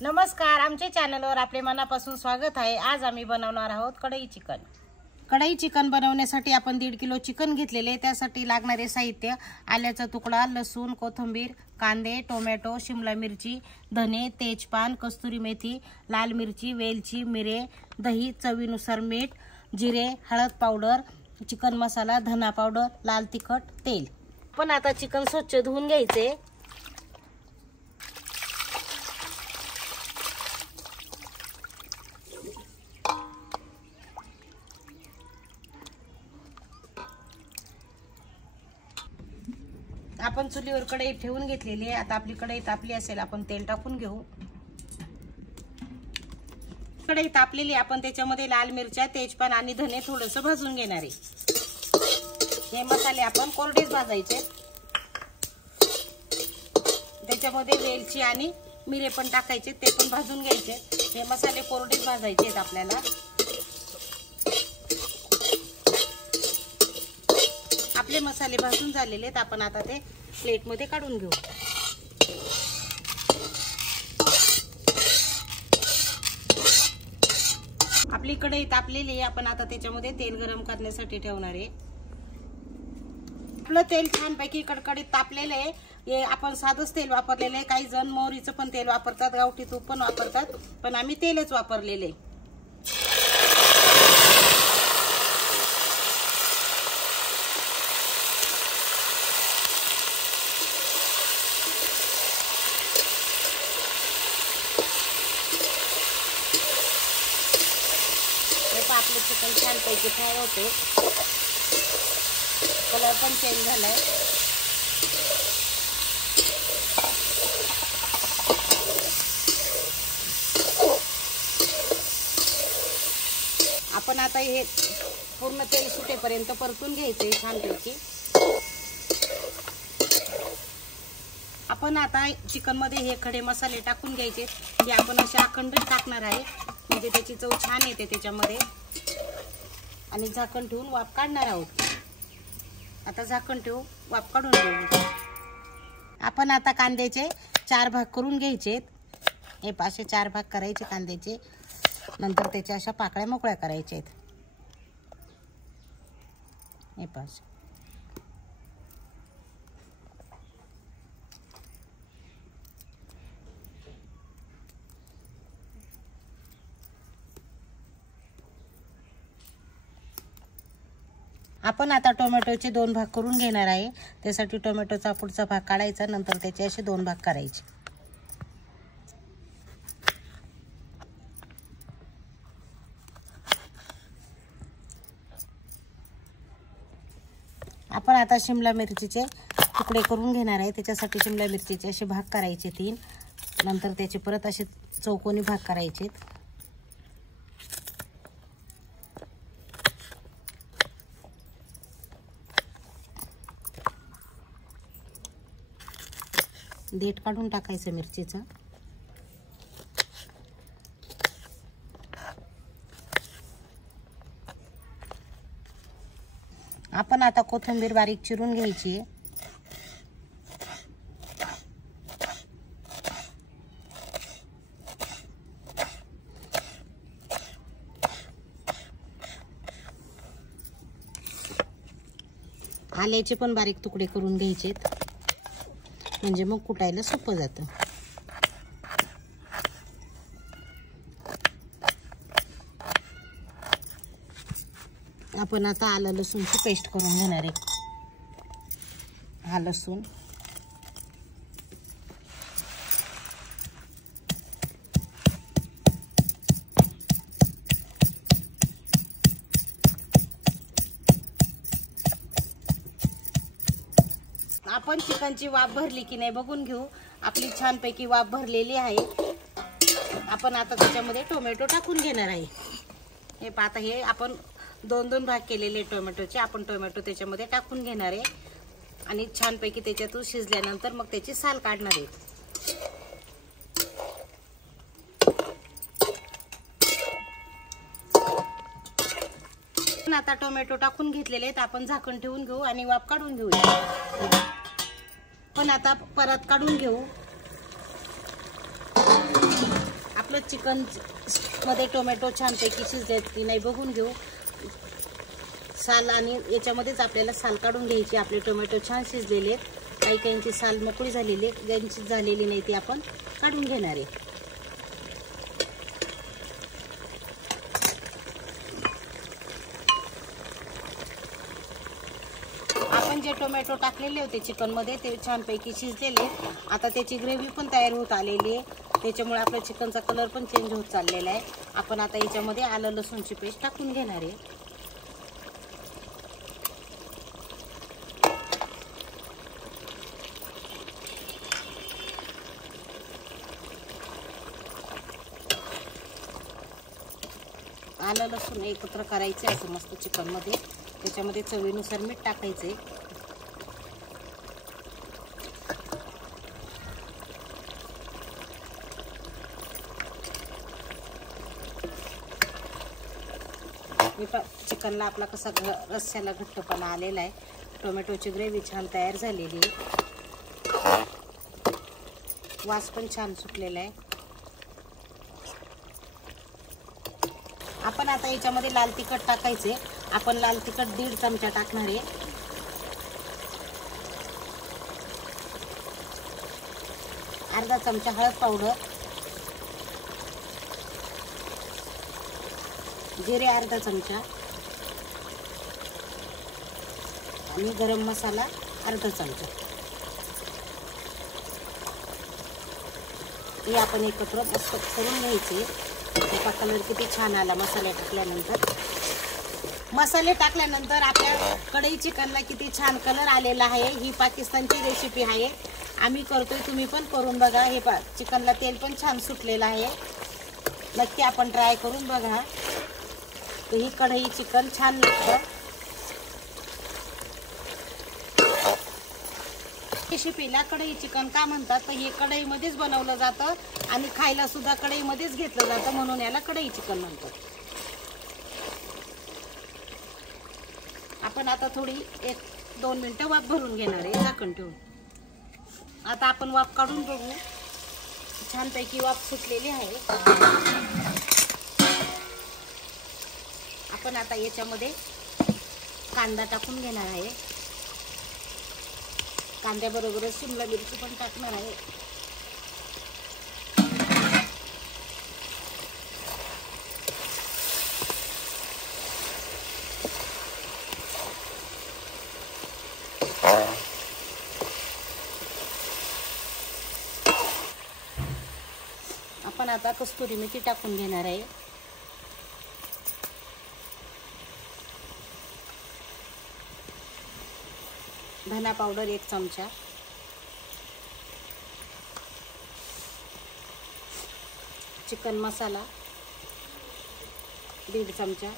नमस्कार, आमच्या चॅनलवर आपले मनापासून स्वागत आहे। आज आम्ही बनवणार आहोत कढई चिकन। कढई चिकन बनवण्यासाठी आपण 1.5 किलो चिकन घेतलेले। त्यासाठी लागणारे साहित्य: आल्याचा तुकडा, लसूण, कोथिंबीर, कांदे, टोमॅटो, शिमला मिरची, धने, तेजपान, कस्तुरी मेथी, लाल मिरची, वेलची, मिरे, दही, चवीनुसार मीठ, जिरे, हळद पावडर, चिकन मसाला, धना पावडर, लाल तिखट, तेल। पण आता चिकन स्वच्छ धुवून घ्यायचे। आपण चुलीवर कढई ठेवून घेतलेली आहे। आता आपली कढई तापली असेल, आपण तेल टाकून घेऊ। कढई तापलेली, आपण त्याच्यामध्ये लाल मिरच्या, तेजपान आणि धने थोडंसं भाजून घेणार आहे। हे मसाले आपण कोरडेच भाजायचे। त्याच्यामध्ये वेलची आणि मिरे पण टाकायचे, ते पण भाजून घ्यायचे। हे मसाले कोरडेच भाजायचे आहेत आपल्याला। आपले मसाले भाजून झालेले आहेत, आपण आता ते प्लेट मध्ये काढून घेऊ। आपली कढई तापलेली आहे, आपण आता त्याच्यामध्ये तेल गरम करण्यासाठी ठेवणार आहे। आपलं तेल छानपैकी कडकडीत तापलेलं आहे। हे आपण साधंच तेल वापरलेलं आहे। काही जण मोहरीचं पण तेल वापरतात, गावठी तूप पण वापरतात, पण आम्ही तेलच वापरलेले आहे। आपले चिकन छानपैकी फ्राय होते, कलर पण चेंज झालाय। आपण आता हे पूर्ण तेल सुटेपर्यंत परतून घ्यायचे छानपैकी। आपण आता चिकन मध्ये हे खडे मसाले टाकून घ्यायचे। हे आपण असे अखंड टाकणार आहे, म्हणजे त्याची चव छान येते त्याच्यामध्ये। आणि झाकण ठेवून वाफ काढणार आहोत। आता झाकण ठेवू, वाफ काढून घेऊ। आपण आता कांद्याचे 4 भाग करून घ्यायचे। हे पाशे 4 भाग करायचे कांद्याचे, नंतर त्याच्या अशा पाकळ्या मोकळ्या करायच्या आहेत। हे पाशे आपण आता टोमॅटोचे 2 भाग करून घेणार आहे। त्यासाठी टोमॅटोचा पुढचा भाग काढायचा, नंतर त्याचे असे 2 भाग करायचे। आपण आता शिमला मिरचीचे तुकडे करून घेणार आहे। त्याच्यासाठी शिमला मिरचीचे असे भाग करायचे 3, नंतर त्याचे परत असे चौकोनी भाग करायचे। देठ काढून टाकायचं मिरचीचा। आपण आता कोथिंबीर बारीक चिरून घ्यायची। आल्याचे पण बारीक तुकडे करून घ्यायचे, म्हणजे मग कुटायला सोपं जातं। आपण आता आलं लसूणची पेस्ट करून घेणार आहे। हा लसूण, आपण चिकनची वाफ भरली की नाही बघून घेऊ। आपली छानपैकी वाफ भरलेली आहे। आपण आता त्याच्यामध्ये टोमॅटो टाकून घेणार आहे। हे पाहता, हे आपण 2 भाग केलेले टोमॅटोचे, आपण टोमॅटो त्याच्यामध्ये टाकून घेणार आहे आणि छानपैकी त्याच्यातून शिजल्यानंतर मग त्याची साल काढणार आहे। आता टोमॅटो टाकून घेतलेले आहेत, आपण झाकण ठेवून घेऊ आणि वाफ काढून घेऊया। पण आता परत काढून घेऊ। आपलं चिकन मध्ये टोमॅटो छानपैकी शिजले की नाही बघून घेऊ. साल आणि याच्यामध्येच आपल्याला साल काढून घ्यायची. आपले टोमॅटो छान शिजलेले आहेत. काही काहींची साल मोकळी झालेली आहे, ज्यांची झालेली नाही ती आपण काढून घेणार आहे. आपण जे टोमॅटो टाकलेले होते चिकनमध्ये ते छानपैकी शिजलेले. आता त्याची ग्रेव्ही पण तयार होत आलेली आहे. त्याच्यामुळे आपल्या चिकनचा कलर पण चेंज होत चाललेला आहे. आपण आता याच्यामध्ये आलं लसूणची पेस्ट टाकून घेणार आहे. आलं लसूण एकत्र करायचं असं मस्त चिकनमध्ये. त्याच्यामध्ये चवीनुसार मीठ टाकायचे. चिकनला आपला कसा रस्स्याला घट्टपणा आलेला आहे. टोमॅटोची ग्रेव्ही छान तयार झालेली आहे. वास पण छान सुटलेला आहे. आपण आता याच्यामध्ये लाल तिखट टाकायचे. आपण लाल तिखट 1.5 चमचा टाकणार आहे. अर्धा चमचा हळद पावडर, जिरे अर्धा चमचा आणि गरम मसाला अर्धा चमचा. हे आपण एकत्र मस्त करून घ्यायचे. त्याचा कलर किती छान आला मसाले टाकल्यानंतर. मसाले टाकल्यानंतर आपल्या कढई चिकनला किती छान कलर आलेला आहे. ही पाकिस्तानची रेसिपी आहे. आम्ही करतोय, तुम्ही पण करून बघा. हे चिकनला तेल पण छान सुटलेलं आहे. नक्की आपण ट्राय करून बघा. तर ही कढई चिकन छान लागतं. रेसिपीला कढई चिकन का म्हणतात, तर हे कढईमध्येच बनवलं जातं आणि खायला सुद्धा कढईमध्येच घेतलं जातं, म्हणून याला कढई चिकन म्हणतात. आपण आता थोडी 1-2 मिनिटं वाफ भरून घेणार आहे झाकण ठेवून. आता आपण वाफ काढून बघू. छानपैकी वाफ सुटलेली आहे. आपण आता याच्यामध्ये कांदा टाकून घेणार आहे. कांद्याबरोबरच शिमला मिरची पण टाकणार आहे. आपण आता कस्तुरी मेथी टाकून घेणार आहे. धना पावडर 1 चमचा, चिकन मसाला 1.5 चमचा,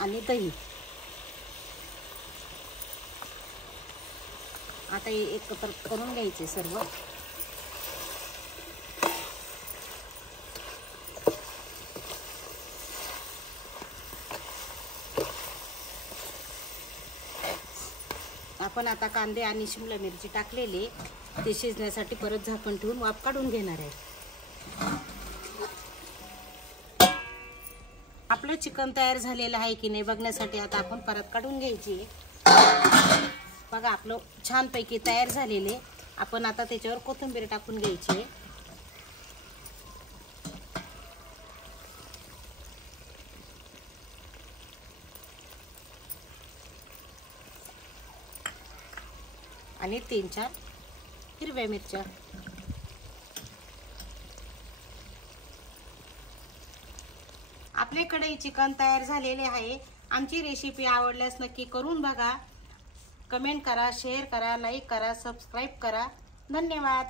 आणि दही. आता हे एकत्र करून घ्यायचे सर्व. आपण आता कांदे आणि शिमला मिरची टाकलेली ते शिजण्यासाठी परत झाकण ठेवून वाफ काढून घेणार आहे. आपलं चिकन तयार झालेलं आहे की नाही बघण्यासाठी आता आपण परत काढून घ्यायची. बघा आपलं छानपैकी तयार झालेले. आपण आता त्याच्यावर कोथिंबीर टाकून घ्यायची. आणि 3-4 हिरव्या मिरच्या. आपले कढई चिकन तयार झालेले आहे. आमची रेसिपी आवडल्यास नक्की करून बघा. कमेंट करा, शेअर करा, लाईक करा, सबस्क्राईब करा. धन्यवाद.